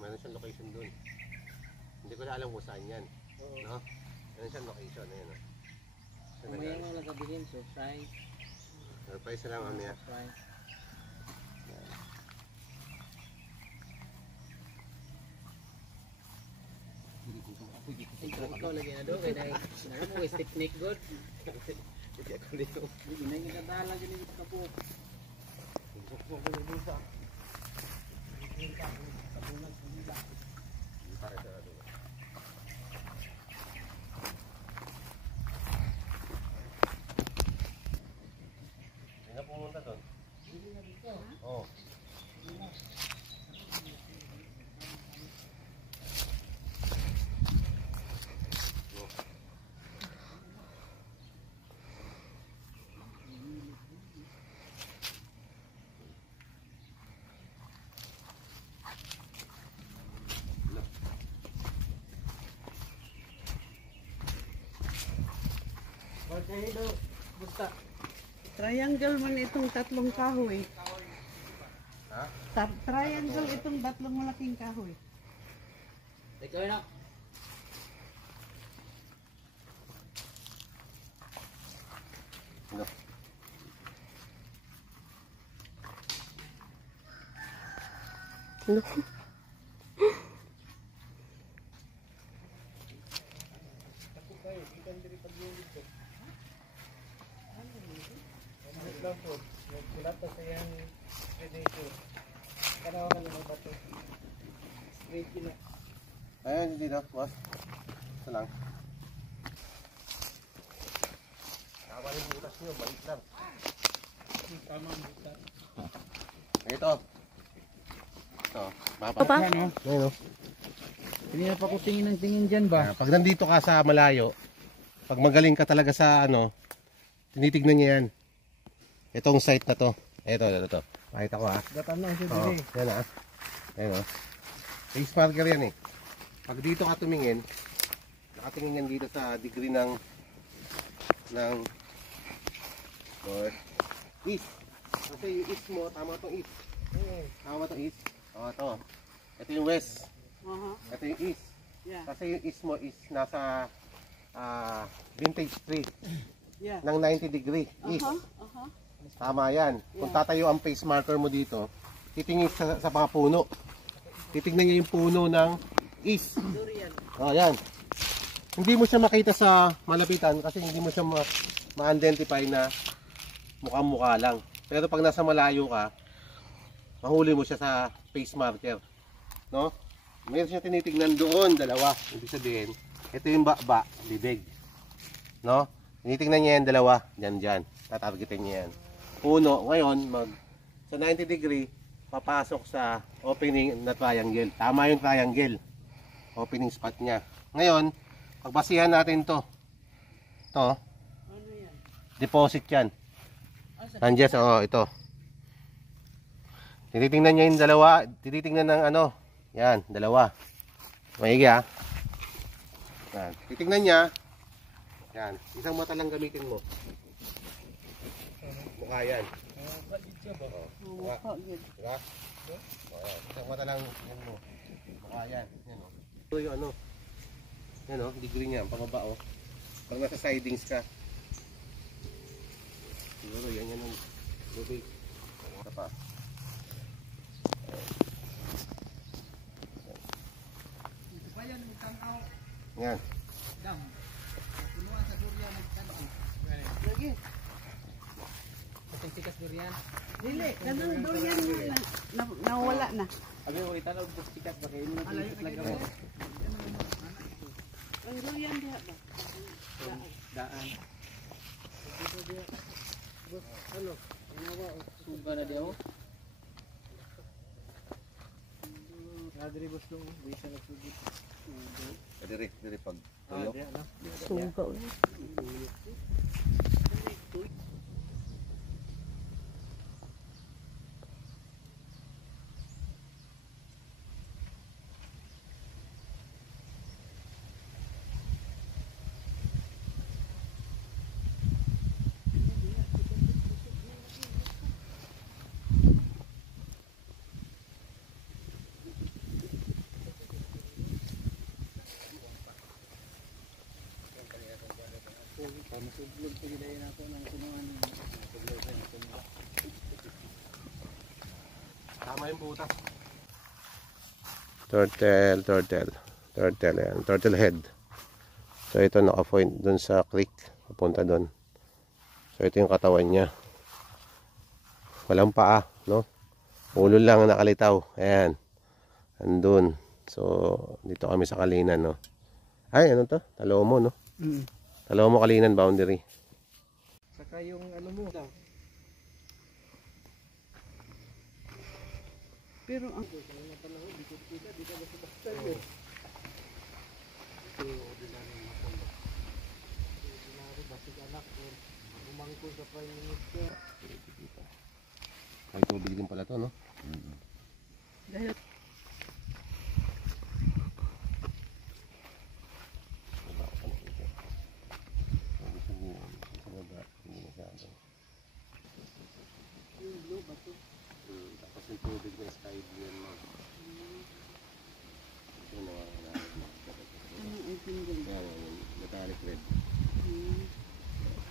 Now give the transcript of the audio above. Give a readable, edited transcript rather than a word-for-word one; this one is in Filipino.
meron siyang location dun. Hindi ko na alam kung saan yan. No? Meron siyang location, ayun o. Mamaya mo lang sabihin, surprise. Surprise na lang mamaya. Surprise. Ikaw lagi na doon, kaya na mo stick neck good. Hindi ako dito. Hindi na yung kadala ganito ka po. Hindi na pumunta doon. Oo. Triangle man itong tatlong kahoy. Ha? Triangle itong tatlong malaking kahoy. Ikaw na. Ano? Ano? Ayun, dito, boss. Ito lang. Tama yung butas nyo, balik lang. Tama ang butas. Ito. Ito. Papa? Ayun o. Hindi na pa ko tingin ng tingin dyan ba? Pag nandito ka sa malayo, pag magaling ka talaga sa ano, tinitignan niya yan. Itong site na to. Ito. Pakita ko ha. Gatan na siya Oo, yan ha. Ayan o. Face marker yan eh. Pag dito ka tumingin, nakatingin yan dito sa degree ng north, east. Kasi yung east mo, tama itong east. Tama itong east. O, ito. Ito yung west. Ito yung east. Yeah. Kasi yung east mo is nasa vintage tree Yeah. ng 90 degree east. Tama yan. Kung tatayo ang face marker mo dito, titingin sa mga puno. Titignan niya yung puno ng east. Durian. O, yan. Hindi mo siya makita sa malapitan kasi hindi mo siya ma-identify na mukhang-mukha lang. Pero pag nasa malayo ka, mahuli mo siya sa face marker. No? Mayroon siya tinitignan doon, dalawa. Ibig sabihin, ito yung baba, bibig. No? Tinitignan niya yan, dalawa. Diyan. Tatargetin niya yan. Puno, ngayon, sa 90 degree, papasok sa opening na triangle. Tama yung triangle. Opening spot niya. Ngayon, pagbasihan natin to. To. Ano yan? Deposit yan. Nandiyan sa, ito. Tinitingnan niya yung dalawa. Tinitingnan ng ano. Yan, dalawa. Maigi ha. Yan. Titingnan niya. Yan. Isang mata lang gamitin mo. Mukha yan. Mukha. Diba? Isang mata lang yan mo. Mukha yan. Yan o. Ito yung ano. Yan o. Degree niya. Pababa o. Pag nasa sidings ka. Siguro yan yan ang tubig. Ito pa. Yan. Lagi. Kasi sikas durian. Dili, kanang durian na nawala na. Abi mo itanong bus sikat ba kayo mo sikat lang ako. Ang durian diha ba? Daan. Ano? Nawa o. Suga na di ako. Nadiri bus dong, bisa na sugit. Diri pag tuyo. Suga ulit. Tublog sa gilay na ako ng sinuhan. Tublog sa yung tumula. Tama yung butas. Turtle yan. Turtle head. So ito naka-point dun sa creek. Papunta dun. So ito yung katawan niya. Walang paa, no? Ulo lang ang nakalitaw. Ayan. Andun. So dito kami sa Kalinan, no? Ay, ano to? Talomo, no? Talomo Kalinan boundary. Saka yung ano mo. Pero ang May tubig din pala to, no? dahil Tapos yung tubig na sky blue yan, no? Ito na, ano ang tingin? yan, metallic red. Hmm.